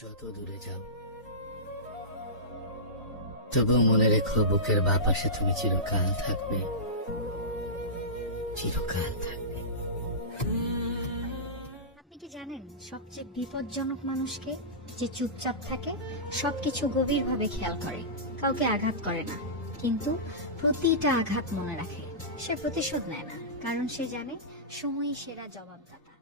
যত দূরে যাও তবু মনে রেখো, বুকের বাঁ পাশে তুমি চিরকাল থাকবে, চিরকাল থাকবে। আপনি কি জানেন সবচেয়ে বিপজ্জনক মানুষকে? যে চুপচাপ থাকে, সবকিছু গভীরভাবে খেয়াল করে, কাউকে আঘাত করে না, কিন্তু প্রতিটা আঘাত মনে রাখে। সে প্রতিশোধ নেয় না, কারণ সে জানে সময়ই সেরা জবাবদাতা।